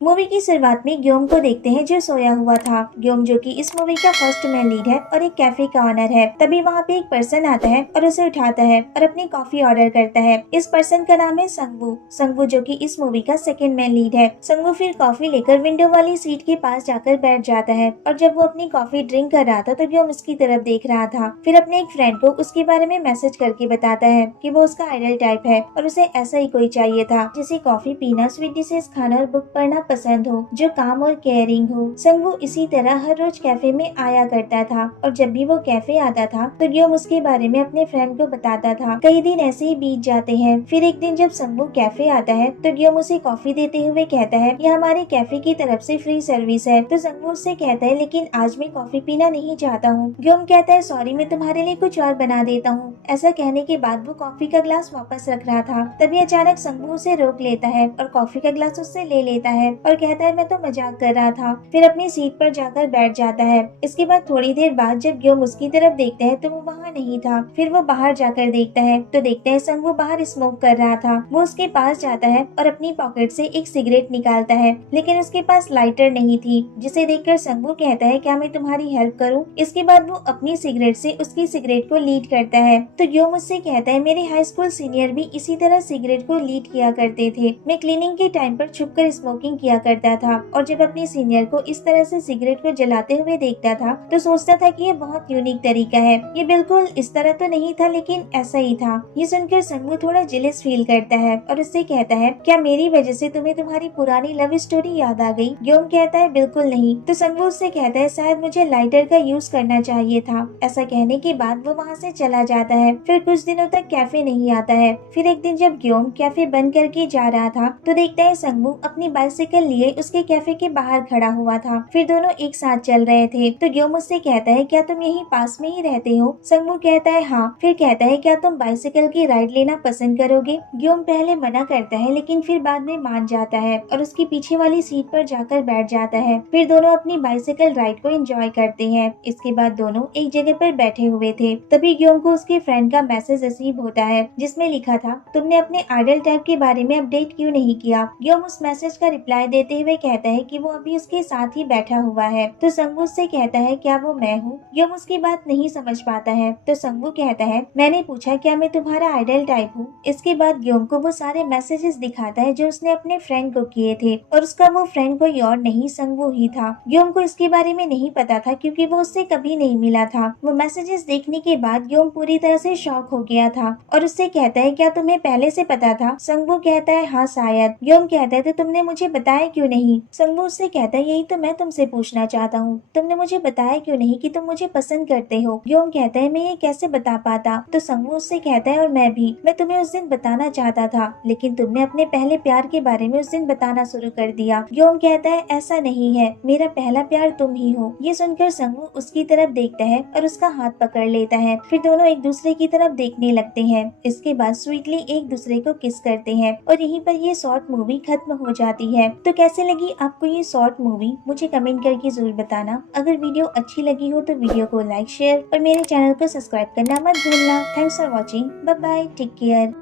Movie की शुरुआत में ग्योम को देखते हैं जो सोया हुआ था। ग्योम जो कि इस मूवी का फर्स्ट मैन लीड है और एक कैफे का ऑनर है। तभी वहाँ पे एक पर्सन आता है और उसे उठाता है और अपनी कॉफी ऑर्डर करता है। इस पर्सन का नाम है संगवू। संगवू जो कि इस मूवी का सेकंड मैन लीड है। संगवू फिर कॉफी लेकर विंडो वाली सीट के पास जाकर बैठ जाता है और जब वो अपनी कॉफी ड्रिंक कर रहा था तो ग्योम उसकी तरफ देख रहा था। फिर अपने एक फ्रेंड को उसके बारे में मैसेज करके बताता है कि वो उसका आइडल टाइप है और उसे ऐसा ही कोई चाहिए था जिसे कॉफी पीना, स्वीट डिशेस खाना और बुक पढ़ना पसंद हो, जो काम और केयरिंग हो। संगवू इसी तरह हर रोज कैफे में आया करता था और जब भी वो कैफे आता था तो ग्योम उसके बारे में अपने फ्रेंड को बताता था। कई दिन ऐसे ही बीत जाते हैं। फिर एक दिन जब संगवू कैफे आता है तो ग्योम उसे कॉफी देते हुए कहता है यह हमारे कैफे की तरफ से फ्री सर्विस है। तो संगवू उससे कहता है लेकिन आज मैं कॉफी पीना नहीं चाहता हूँ। ग्योम कहता है सॉरी, मैं तुम्हारे लिए कुछ और बना देता हूँ। ऐसा कहने के बाद वो कॉफी का ग्लास वापस रख रहा था। तभी अचानक संगवू उसे रोक लेता है और कॉफी का ग्लास उससे ले लेता है और कहता है मैं तो मजाक कर रहा था। फिर अपनी सीट पर जाकर बैठ जाता है। इसके बाद थोड़ी देर बाद जब ग्योम उसकी तरफ देखता है तो वो वहाँ नहीं था। फिर वो बाहर जाकर देखता है तो देखता है संगवू बाहर स्मोक कर रहा था। वो उसके पास जाता है और अपनी पॉकेट से एक सिगरेट निकालता है लेकिन उसके पास लाइटर नहीं थी, जिसे देखकर संगवू कहता है क्या मैं तुम्हारी हेल्प करूं। इसके बाद वो अपनी सिगरेट से उसकी सिगरेट को लीड करता है तो ग्योम उससे कहता है मेरे हाई स्कूल सीनियर भी इसी तरह सिगरेट को लीड किया करते थे। मैं क्लीनिंग के टाइम पर छुपकर स्मोकिंग किया करता था और जब अपने सीनियर को इस तरह से सिगरेट को जलाते हुए देखता था तो सोचता था कि ये बहुत यूनिक तरीका है। ये बिल्कुल इस तरह तो नहीं था लेकिन ऐसा ही था। ये सुनकर संगवू थोड़ा जेलस फील करता है और उससे कहता है क्या मेरी वजह से तुम्हें तुम्हारी पुरानी लव स्टोरी याद आ गई। ग्योम कहता है बिल्कुल नहीं। तो संगवू उससे कहता है शायद मुझे लाइटर का यूज करना चाहिए था। ऐसा कहने के बाद वो वहाँ से चला जाता है। फिर कुछ दिनों तक कैफे नहीं आता है। फिर एक दिन जब ग्योम कैफे बंद करके जा रहा था तो देखता है संगवू अपनी बाइसिकल लिए उसके कैफे के बाहर खड़ा हुआ था। फिर दोनों एक साथ चल रहे थे तो ग्योम उससे कहता है क्या तुम यहीं पास में ही रहते हो। संगवू कहता है हाँ। फिर कहता है क्या तुम बाइसिकल की राइड लेना पसंद करोगे। ग्योम पहले मना करता है लेकिन फिर बाद में मान जाता है और उसकी पीछे वाली सीट पर जाकर बैठ जाता है। फिर दोनों अपनी बाइसिकल राइड को एंजॉय करते हैं। इसके बाद दोनों एक जगह पर बैठे हुए थे। तभी ग्योम को उसके फ्रेंड का मैसेज रिसीव होता है जिसमें लिखा था तुमने अपने आइडल टाइप के बारे में अपडेट क्यों नहीं किया। ग्योम उस मैसेज का रिप्लाई देते हुए कहता है कि वो अभी उसके साथ ही बैठा हुआ है। तो संगवू उससे कहता है क्या वो मैं हूँ। ग्योम उसकी बात नहीं समझ पाता है तो संगवू कहता है मैंने पूछा क्या मैं तुम्हारा आइडल टाइप हूँ। इसके बाद ग्योम को वो सारे मैसेजेस दिखाता है जो उसने अपने फ्रेंड को किए थे और उसका वो फ्रेंड कोई और नहीं संगवू ही था। ग्योम को इसके बारे में नहीं पता था क्योंकि वो उससे कभी नहीं मिला था। वो मैसेजेस देखने के बाद ग्योम पूरी तरह से शॉक हो गया था और उससे कहता है क्या तुम्हें पहले से पता था। संगवू कहता है हाँ शायद। ग्योम कहता है तो तुमने मुझे बताया क्यों नहीं। संगवू उससे कहता है यही तो मैं तुमसे पूछना चाहता हूँ, तुमने मुझे बताया क्यों नहीं कि तुम मुझे पसंद करते हो। ग्योम कहता है मैं ये कैसे बता पाता। तो संगवू उससे कहता है और मैं भी, मैं तुम्हें उस दिन बताना चाहता था लेकिन तुमने अपने पहले प्यार के बारे में उस दिन बताना शुरू कर दिया। ग्योम कहता है ऐसा नहीं है, मेरा पहला प्यार तुम ही हो। ये सुनकर संगवू उसकी तरफ देखता है और उसका हाथ पकड़ लेता है। फिर दोनों एक दूसरे की तरफ देखने लगते हैं। इसके बाद स्वीटली एक दूसरे को किस करते हैं और यहीं पर ये शॉर्ट मूवी खत्म हो जाती है। तो कैसे लगी आपको ये शॉर्ट मूवी, मुझे कमेंट करके जरूर बताना। अगर वीडियो अच्छी लगी हो तो वीडियो को लाइक, शेयर और मेरे चैनल को सब्सक्राइब करना मत भूलना। Thanks for watching, bye bye, take care.